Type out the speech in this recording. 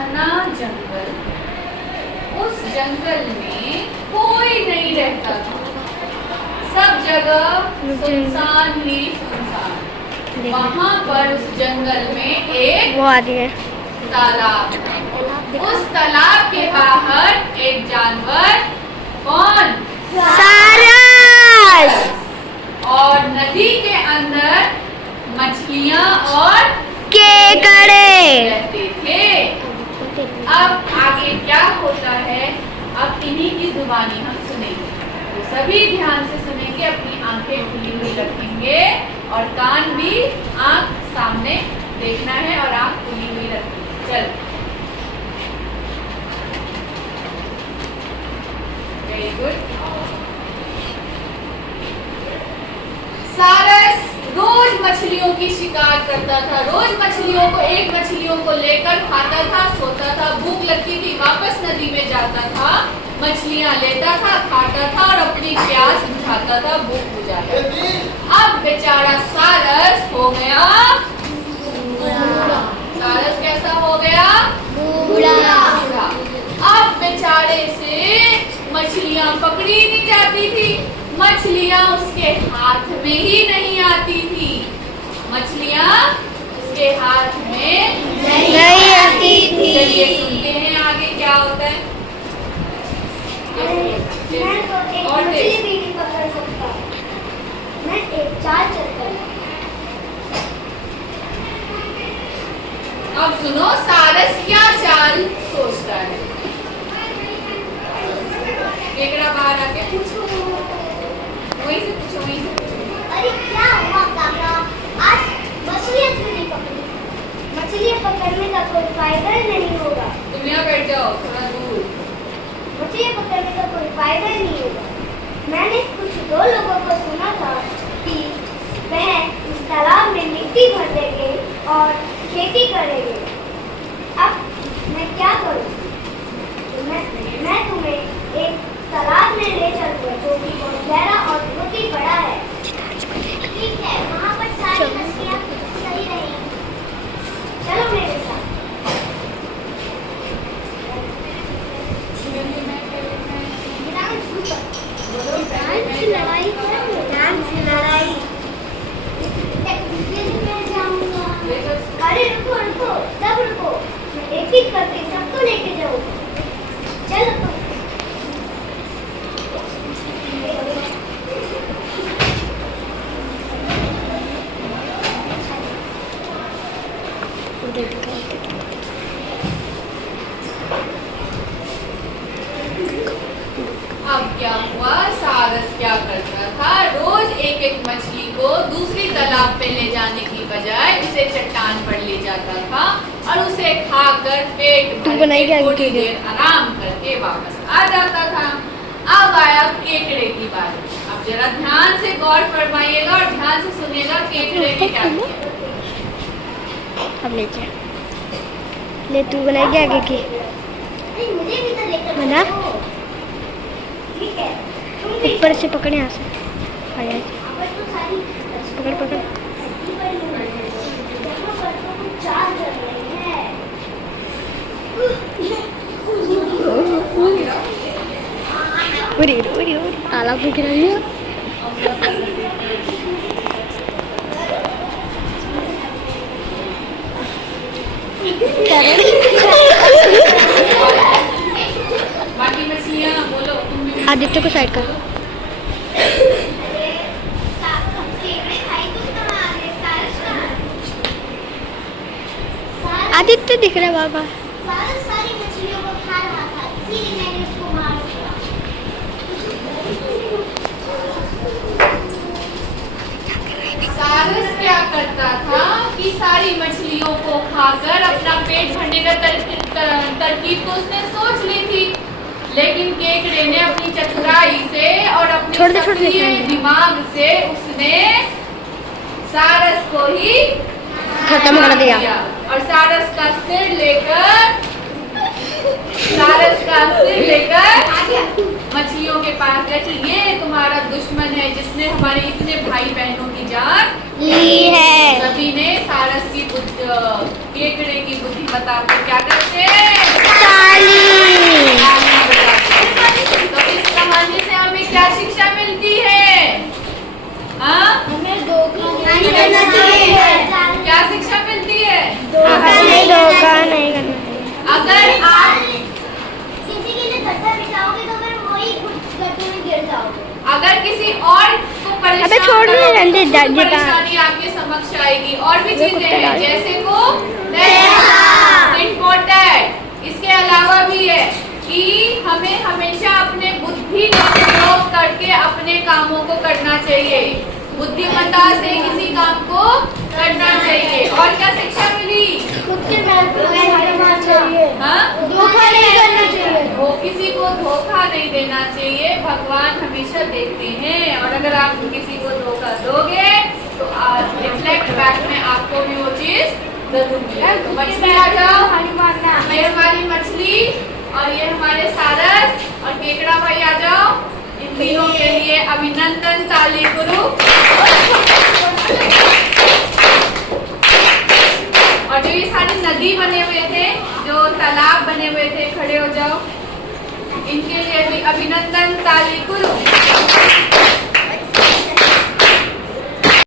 घना जंगल, उस जंगल में कोई नहीं रहता था, सब जगह सुनसान ही सुनसान। वहाँ पर उस जंगल में एक तालाब, उस तालाब के बाहर एक जानवर, कौन? सारस। और नदी के अंदर मछलियाँ और केकड़े रहते थे। अब आगे क्या होता है, अब इन्हीं की जुबानी हम सुनेंगे, तो सभी ध्यान से सुनेंगे, अपनी आंखें खुली हुई रखेंगे और कान भी आंख सामने देखना है और आंख खुली हुई रखनी है। चल, वेरी गुड। सारस रोज मछलियों की शिकार करता था, रोज मछलियों को, एक मछलियों को लेकर खाता था, सोता था, भूख लगती थी वापस नदी में जाता था, मछलियां लेता था, खाता था और अपनी प्यास बुझाता था, भूख बुझाता था। अब बेचारा सारस हो गया बूढ़ा। सारस कैसा हो गया? बूढ़ा। अब बेचारे से मछलियां पकड़ी नहीं जाती थी, मछलियां उसके हाथ में ही नहीं आती थी, मछलियां उसके हाथ में नहीं आती थी। चलिए सुनते हैं आगे क्या होता है। मैं तो एक मछली भी नहीं पकड़ सकता, मैं एक चाल चलकर। अब सुनो सारस क्या चाल सोचता है। केकड़ा बाहर आके पूछो, वहीं से पूछो, वहीं से पूछो। अरे क्या हुआ काका, आज मछलियाँ क्यों नहीं पकड़ी? मछलियाँ पकड़ने का कोई फायदा ही नहीं होगा। तुम यहाँ बैठ जाओ थोड़ा दूर। मछलियाँ पकड़ने का कोई फायदा ही नहीं होगा। मैंने कुछ दो लोगों को सुना था कि वह इस तालाब में मिट्टी भर देंगे और खेती करेंगे। अब मैं क्या करूँ? तो मैं तुम्हें एक तालाब में ले चलूँगा जो कि बहुत गहरा और बहुत ही बड़ा है। ठीक है, वहाँ पर सारी मछलियाँ सही रहेंगी। चलो मेरे साथ। लड़ाई। मैं जाऊँगा। अरे रुको रुको, सब रुको, मैं एक एक करके सबको लेके जाऊँगा। चलो तुम। अब क्या हुआ, सारस क्या करता था, रोज एक एक मछली को दूसरी तालाब पे ले जाने की बजाय उसे चट्टान पर ले जाता था और उसे खाकर पेट भर के थोड़ी देर आराम करके वापस आ जाता था। अब आया केकड़े की बारी। अब जरा ध्यान से गौर फरमाइएगा और ध्यान से सुनिएगा केकड़े ने क्या किया। अब ले तू बनाएगी आगे की मुझे भी तो लेकर बना। जाओ। ठीक है, तुम भी ऊपर से पकड़े, यहाँ से आया यहाँ पर तो सारी पकड़ पकड़। यहाँ पर तो कुछ चाल चल रही है। उरी तालाब में गिरा दिया। बाकी मछलियाँ बोलो, तुम भी। आदित्य को साइड कर। आदित्य दिख रहा है बाबा। सारस सारी मछलियों को खा रहा था, इसीलिए मैंने उसको मार दिया। सारस क्या करता था कि सारी मछलियों को खाकर अपना पेट भरने का तरकीब तो उसने सोच ली थी, लेकिन केकड़े ने अपनी चतुराई से और अपने सक्रिय दिमाग से उसने सारस को ही खत्म कर दिया और सारस का सिर लेकर सारस का सिर लेकर मछलियों के पास गए कि ये तुम्हारा दुश्मन है जिसने हमारे इतने भाई बहनों की जान ली है। सभी ने सारस की केकड़े की बुद्धि बताकर क्या करते हैं? ताली। तालियां बजाते हैं। तो इस कहानी से हमें क्या शिक्षा मिलती है? हाँ? हमें धोखा नहीं करना चाहिए। क्या शिक्षा मिलती है? धोखा नहीं करना चाहिए। अगर आप किसी के लिए गड्ढा बिछाओगे तो फिर वही गड्ढे में गिर जाओगे। अगर किसी और को परेशान अबे छोड़ दे करोगे, रंजीत, तो जिता। परेशानी आपके समक्ष आएगी। और भी चीजें हैं डाल। जैसे को इम्पोर्टेंट। इसके अलावा भी है कि हमें हमेशा अपने बुद्धि का प्रयोग करके अपने कामों को करना चाहिए। बुद्धिमत्ता से किसी काम को करना चाहिए। और क्या शिक्षा मिली? खुद के महत्व को समझना चाहिए। हाँ? धोखा नहीं करना चाहिए। किसी को धोखा नहीं देना चाहिए। भगवान हमेशा देखते हैं और अगर आप किसी को धोखा दोगे तो रिफ्लेक्ट बैक में आपको भी वो चीज जरूर मिलेगी। तो मछली आ जाओ। ये हमारी मछली और ये हमारे सारस और केकड़ा भाई आ जाओ। इन तीनों के लिए अभिनंदन ताली गुरु। और जो ये सारी नदी बने हुए थे, जो तालाब बने हुए थे, खड़े हो जाओ। इनके लिए भी अभिनंदन ताली गुरु।